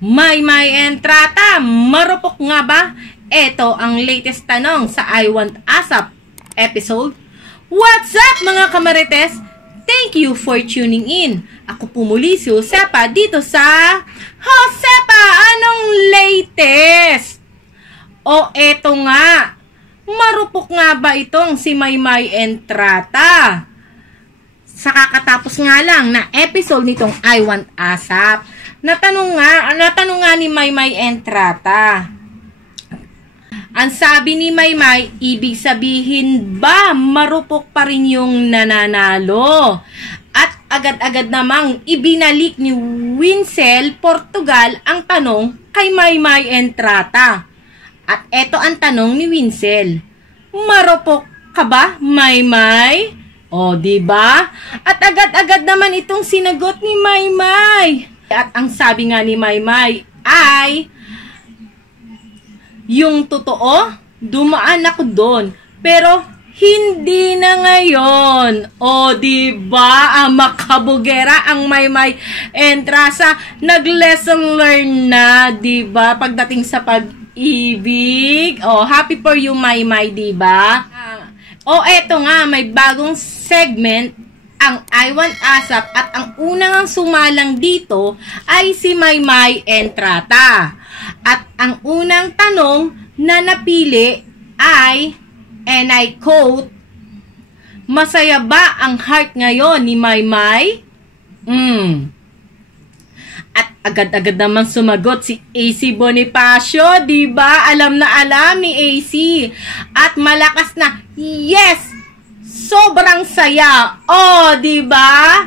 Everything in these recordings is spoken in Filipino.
May entrata, marupok nga ba? Ito ang latest tanong sa I Want ASAP episode. What's up mga kamarites? Thank you for tuning in. Ako po muli si Josepa dito sa Josepa, anong latest? O eto nga, marupok nga ba itong si May entrata? Sa kakatapos nga lang na episode nitong I Want ASAP, natanong nga ni May entrata. Ang sabi ni May, ibig sabihin ba marupok pa rin yung nananalo? At agad-agad namang ibinalik ni Winsel Portugal ang tanong kay May entrata. At eto ang tanong ni Winsel, marupok ka ba, May? O, diba? At agad-agad naman itong sinagot ni May. At ang sabi nga ni May ay, yung totoo, dumaan ako doon. Pero, hindi na ngayon. O, diba? Ang makabugera, ang May entrasa, nag-lesson learn na, diba? Pagdating sa pag-ibig. O, happy for you, May, diba? O, eto nga, may bagong segment ang I Want ASAP at ang unang sumalang dito ay si May entrata. At ang unang tanong na napili ay, and I quote, masaya ba ang heart ngayon ni May? At agad-agad naman sumagot si AC Bonifacio, diba? Alam na alam ni AC. At malakas na, yes! Sobrang saya. Oh, diba?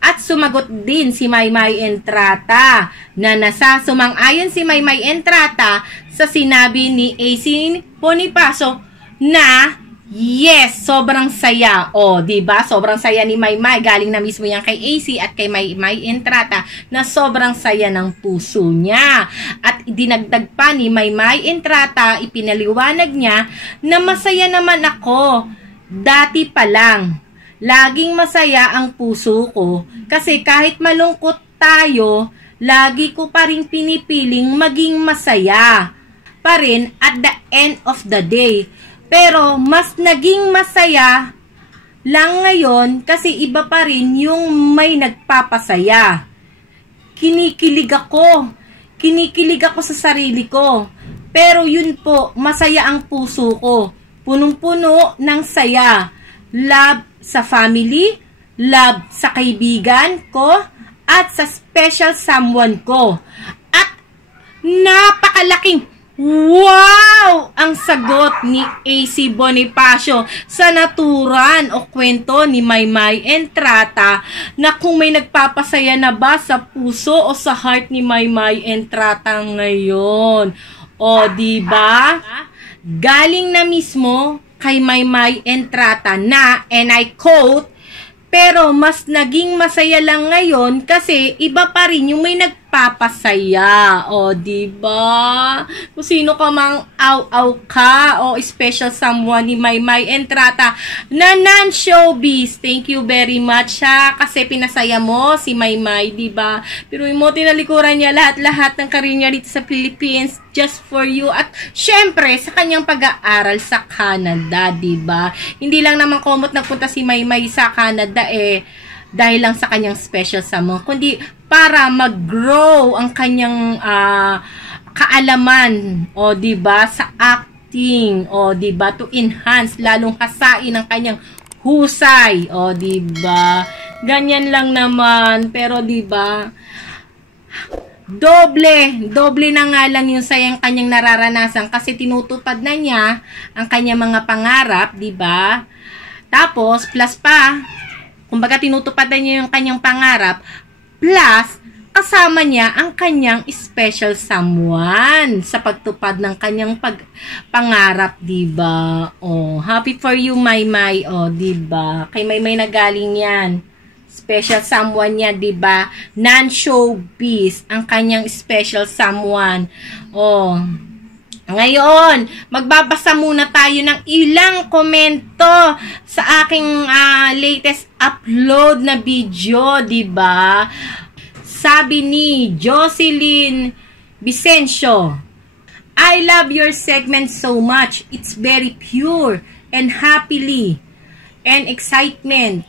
At sumagot din si May entrata na sumang-ayon si May entrata sa sinabi ni AC Bonifacio na yes, sobrang saya. Oh, diba? Sobrang saya ni May. Galing na mismo yan kay AC at kay May entrata na sobrang saya ng puso niya. At dinagdag pa ni May entrata, ipinaliwanag niya na masaya naman ako. Dati pa lang, laging masaya ang puso ko kasi kahit malungkot tayo, lagi ko pa rin pinipiling maging masaya pa rin at the end of the day. Pero mas naging masaya lang ngayon kasi iba pa rin yung may nagpapasaya. Kinikilig ako sa sarili ko. Pero yun po, masaya ang puso ko. Punong-puno ng saya. Love sa family, love sa kaibigan ko, at sa special someone ko. At napakalaking wow! Ang sagot ni AC Bonifacio sa naturan o kwento ni May entrata na kung may nagpapasaya na ba sa puso o sa heart ni May entrata ngayon. O, diba? Galing na mismo kay May entrata na, and I quote, pero mas naging masaya lang ngayon kasi iba pa rin yung may nagpapasaya. O, diba? Kung sino ka mang aw-aw ka o special someone ni May entrata na non-showbiz. Thank you very much ha, kasi pinasaya mo si May, diba? Pero mo, tinalikuran niya lahat-lahat ng career niya dito sa Philippines just for you. At syempre, sa kanyang pag-aaral sa Canada, diba? Hindi lang naman komot nagpunta si May sa Canada dahil lang sa kanyang special someone, kundi para mag-grow ang kanyang kaalaman, o diba, sa acting, o diba, to enhance, lalong hasain ang kanyang husay, o diba, ganyan lang naman. Pero diba, doble na nga lang yung sayang kanyang nararanasan kasi tinutupad na niya ang kanyang mga pangarap, diba? Tapos, plus pa, kumbaga tinutupad na niya yung kanyang pangarap, plus, kasama niya ang kanyang special someone sa pagtupad ng kanyang pangarap, diba? Oh, happy for you, May. Oh, diba? Kay May na galing yan. Special someone niya, diba? Non-showbiz, ang kanyang special someone. Oh, ngayon, magbabasa muna tayo ng ilang komento sa aking latest upload na video, diba? Sabi ni Jocelyn Vicencio, I love your segment so much. It's very pure and happily and excitement.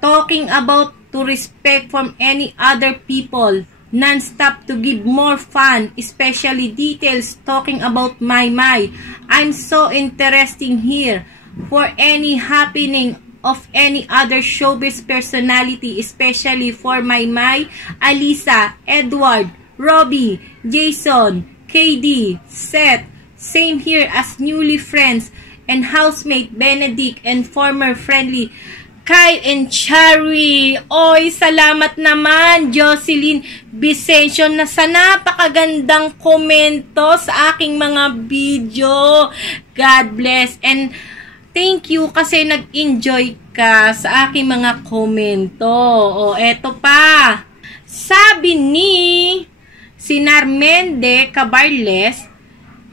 Talking about to respect from any other people. Non-stop to give more fun, especially details talking about Maymay. I'm so interesting here for any happening of any other showbiz personality, especially for Maymay, Alisa, Edward, Robbie, Jason, KD, Seth. Same here as newly friends and housemate Benedict and former friendly Kyle and Cherry. Oy, salamat naman, Jocelyn Vicencio, na sa napakagandang komento sa aking mga video. God bless. And thank you kasi nag-enjoy ka sa aking mga komento. O, eto pa. Sabi ni Sinarmende Cabarles,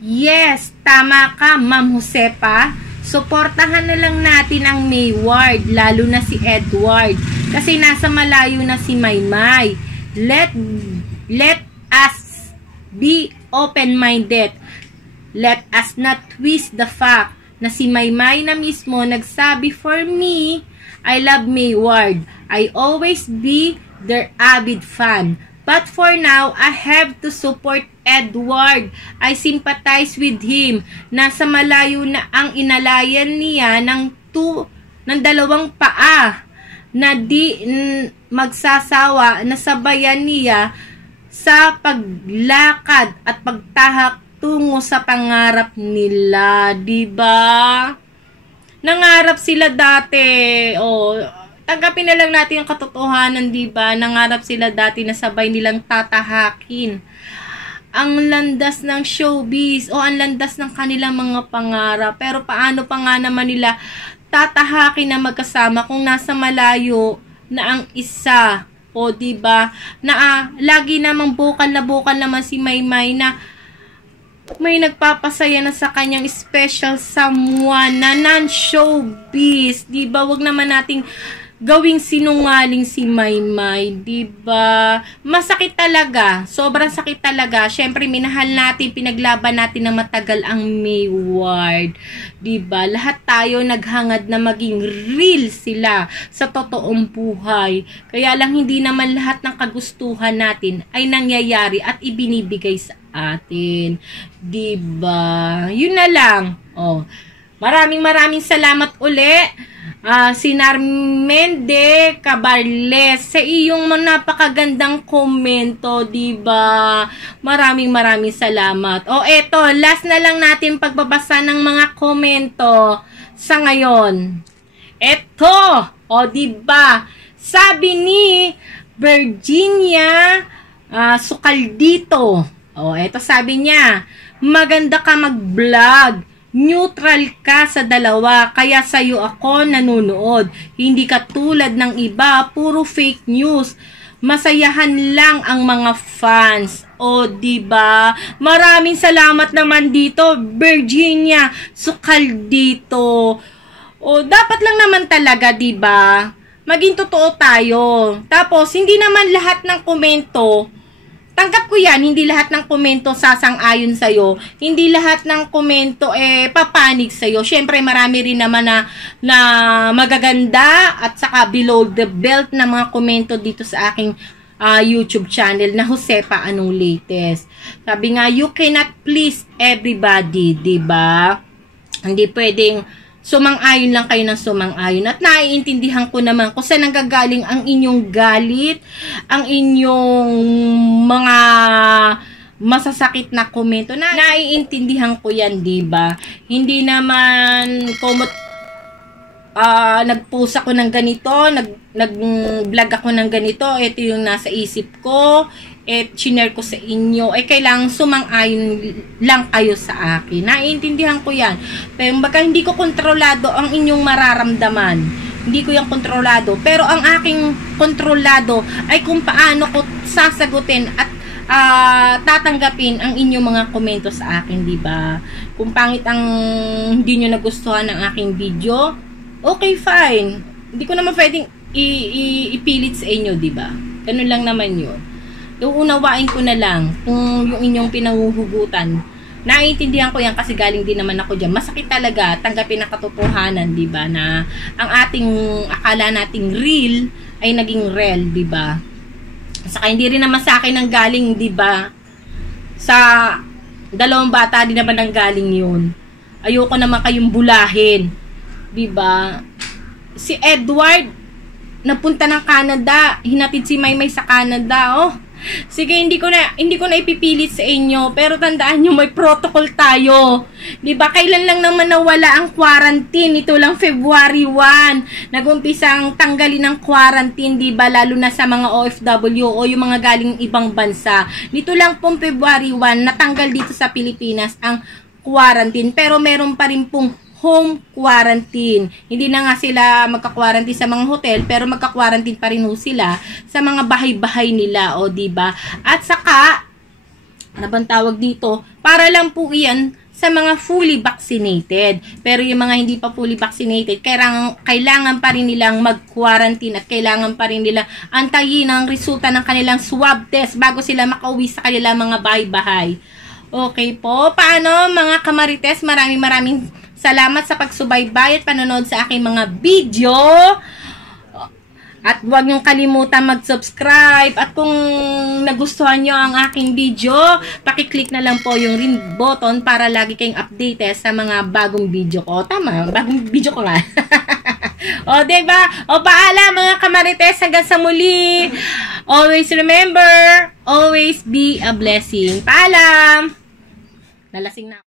yes, tama ka, Ma'am Josepa. Suportahan na lang natin ang Mayward, lalo na si Edward. Kasi nasa malayo na si Maymay. Let us be open-minded. Let us not twist the fact na si Maymay na mismo nagsabi, for me, I love Mayward. I always be their avid fan. But for now, I have to support Edward. I sympathize with him. Nasa malayo na ang inalayan niya ng dalawang paa na di magsasawa na sabayan niya sa paglakad at pagtahak tungo sa pangarap nila. Diba? Nangarap sila dati. Tanggapin na lang natin ang katotohanan, diba? Nangarap sila dati na sabay nilang tatahakin ang landas ng showbiz o ang landas ng kanilang mga pangarap. Pero paano pa nga naman nila tatahakin na magkasama kung nasa malayo na ang isa? O diba? Na lagi namang bukal naman si Maymay na may nagpapasaya na sa kanyang special someone na non-showbiz. Diba? Wag naman nating gawing sinungaling si Maymay, diba? Masakit talaga. Sobrang sakit talaga. Syempre, minahal natin, pinaglaban natin na matagal ang Mayward. Diba? Lahat tayo naghangad na maging real sila sa totoong buhay. Kaya lang hindi naman lahat ng kagustuhan natin ay nangyayari at ibinibigay sa atin. Diba? Yun na lang. Maraming salamat uli. Sinarmende Cabarles sa iyong napakagandang komento, diba? Maraming salamat. Eto, last na lang natin pagbabasa ng mga komento sa ngayon. Eto, diba? Sabi ni Virginia Sukaldito. Eto sabi niya, maganda ka mag-vlog. Neutral ka sa dalawa, kaya sa'yo ako nanonood. Hindi ka tulad ng iba, puro fake news. Masayahan lang ang mga fans. Diba? Maraming salamat naman dito, Virginia Sukaldito. Dapat lang naman talaga, diba? Maging totoo tayo. Tapos, hindi naman lahat ng komento, tanggap ko yan, hindi lahat ng komento sasang-ayon sa'yo. Hindi lahat ng komento papanig sa'yo. Siyempre, marami rin naman na magaganda at saka below the belt na mga komento dito sa aking YouTube channel na Josepa Anong Latest. Sabi nga, you cannot please everybody, diba? Hindi pwedeng sumang-ayon lang kayo ng sumang-ayon. At naiintindihan ko naman kung saan nanggagaling ang inyong galit, ang inyong mga masasakit na komento. Naiintindihan ko yan, diba? Hindi naman nag-post ako ng ganito, nag-vlog ako ng ganito, ito yung nasa isip ko, shinare ko sa inyo, kailangan sumang-ayon lang kayo sa akin. Naiintindihan ko yan. Pero baka hindi ko kontrolado ang inyong mararamdaman. Hindi ko yung kontrolado. Pero ang aking kontrolado ay kung paano ko sasagutin at tatanggapin ang inyong mga komento sa akin, diba? Kung pangit ang hindi nyo nagustuhan ng aking video, okay, fine. Hindi ko naman pwedeng ipilit sa inyo, diba? Ganun lang naman yun. Uunawain ko na lang kung yung inyong pinanghuhugutan. Naiintindihan ko yan kasi galing din naman ako dyan. Masakit talaga tanggapin ang katotohanan, di ba, na ang ating akala nating real ay naging real, di ba? Saka hindi rin naman sa akin ang galing, di ba? Sa dalawang bata din naman ang galing yun. Ayoko naman kayong bulahin, di ba? Si Edward napunta ng Canada, hinatid si Maymay sa Canada, oh. Sige, hindi ko na ipipilit sa inyo, pero tandaan nyo, may protocol tayo. 'Di ba? Kailan lang naman nawala ang quarantine? Ito lang February 1. Nag-umpisang tanggalin ang quarantine, 'di ba? Lalo na sa mga OFW o yung mga galing ibang bansa. Dito lang pong February 1 natanggal dito sa Pilipinas ang quarantine, pero meron pa rin pong home quarantine. Hindi na nga sila magka-quarantine sa mga hotel, pero magka-quarantine pa rin sila sa mga bahay-bahay nila, o diba? At saka, ano bang tawag dito? Para lang po iyan sa mga fully vaccinated. Pero yung mga hindi pa fully vaccinated, kailangan pa rin nilang mag-quarantine at kailangan pa rin nilang antayin ang resulta ng kanilang swab test bago sila makauwi sa kanilang mga bahay-bahay. Okay po. Paano mga kamarites? Maraming salamat sa pagsubaybay at panonood sa aking mga video. At huwag niyong kalimutan mag-subscribe. At kung nagustuhan niyo ang aking video, pakiclick na lang po yung ring button para lagi kayong updated sa mga bagong video ko. Tama, bagong video ko nga. O, diba? O, paalam mga kamarites, hanggang sa muli. Always remember, always be a blessing. Paalam! Nalasing na.